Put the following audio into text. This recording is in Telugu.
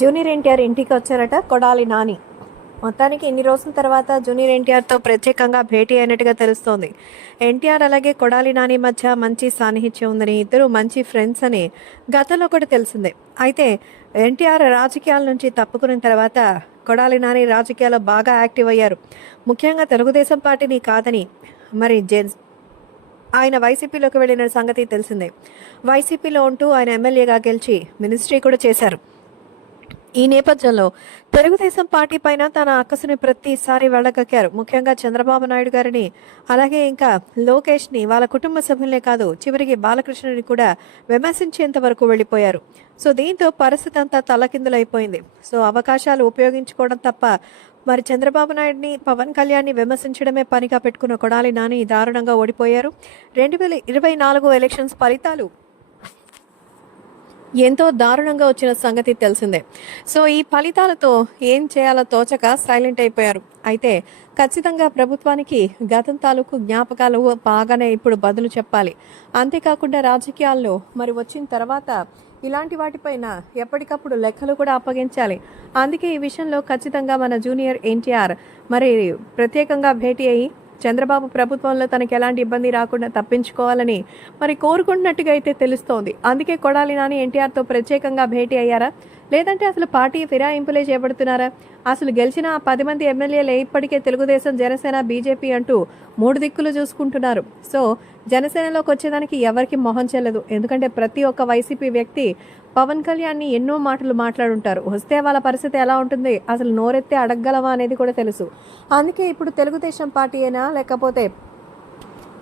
జూనియర్ ఎన్టీఆర్ ఇంటికి వచ్చారట కొడాలి నాని. మొత్తానికి ఇన్ని రోజుల తర్వాత జూనియర్ ఎన్టీఆర్తో ప్రత్యేకంగా భేటీ అయినట్టుగా తెలుస్తోంది. ఎన్టీఆర్ అలాగే కొడాలి నాని మధ్య మంచి సాన్నిహిత్యం ఉందని, ఇద్దరు మంచి ఫ్రెండ్స్ అని గతంలో కూడా తెలిసిందే. అయితే ఎన్టీఆర్ రాజకీయాల నుంచి తప్పుకున్న తర్వాత కొడాలి నాని రాజకీయాల్లో బాగా యాక్టివ్ అయ్యారు. ముఖ్యంగా తెలుగుదేశం పార్టీని కాదని మరి ఆయన వైసీపీలోకి వెళ్ళిన సంగతి తెలిసిందే. వైసీపీలో ఉంటూ ఆయన ఎమ్మెల్యేగా గెలిచి మినిస్ట్రీ కూడా చేశారు. ఈ నేపథ్యంలో తెలుగుదేశం పార్టీ పైన తన అక్కసుని ప్రతిసారి వెళ్ళగక్కారు. ముఖ్యంగా చంద్రబాబు నాయుడు గారిని, అలాగే ఇంకా లోకేష్ని, వాళ్ళ కుటుంబ సభ్యులనే కాదు చివరికి బాలకృష్ణని కూడా విమర్శించేంత వరకు వెళ్ళిపోయారు. సో దీంతో పరిస్థితి అంతా తలకిందులైపోయింది. సో అవకాశాలు ఉపయోగించుకోవడం తప్ప మరి చంద్రబాబు నాయుడిని, పవన్ కళ్యాణ్ని విమర్శించడమే పనిగా పెట్టుకున్న కొడాలి నాని దారుణంగా ఓడిపోయారు. 2024 ఎలక్షన్స్ ఫలితాలు ఎంతో దారుణంగా వచ్చిన సంగతి తెలిసిందే. సో ఈ ఫలితాలతో ఏం చేయాలో తోచక సైలెంట్ అయిపోయారు. అయితే ఖచ్చితంగా ప్రభుత్వానికి గతం తాలూకు జ్ఞాపకాలు బాగానే ఇప్పుడు బదులు చెప్పాలి. అంతేకాకుండా రాజకీయాల్లో మరి వచ్చిన తర్వాత ఇలాంటి వాటిపైన ఎప్పటికప్పుడు లెక్కలు కూడా అప్పగించాలి. అందుకే ఈ విషయంలో ఖచ్చితంగా మన జూనియర్ ఎన్టీఆర్ మరి ప్రత్యేకంగా భేటీ అయ్యి చంద్రబాబు ప్రభుత్వంలో తనకి ఎలాంటి ఇబ్బంది రాకుండా తప్పించుకోవాలని మరి కోరుకుంటున్నట్టుగా అయితే తెలుస్తోంది. అందుకే కొడాలి నాని ఎన్టీఆర్తో ప్రత్యేకంగా భేటీ అయ్యారా, లేదంటే అసలు పార్టీ ఫిరాయింపులే చేపడుతున్నారా? అసలు గెలిచిన 10 మంది ఎమ్మెల్యేలు ఇప్పటికే తెలుగుదేశం, జనసేన, బీజేపీ అంటూ 3 దిక్కులు చూసుకుంటున్నారు. సో జనసేనలోకి వచ్చేదానికి ఎవరికి మొహం చెల్లదు. ఎందుకంటే ప్రతి ఒక్క వైసీపీ వ్యక్తి పవన్ కళ్యాణ్ని ఎన్నో మాటలు మాట్లాడుంటారు. వస్తే వాళ్ళ పరిస్థితి ఎలా ఉంటుంది, అసలు నోరెత్తే అడగగలమా అనేది కూడా తెలుసు. అందుకే ఇప్పుడు తెలుగుదేశం పార్టీ అయినా లేకపోతే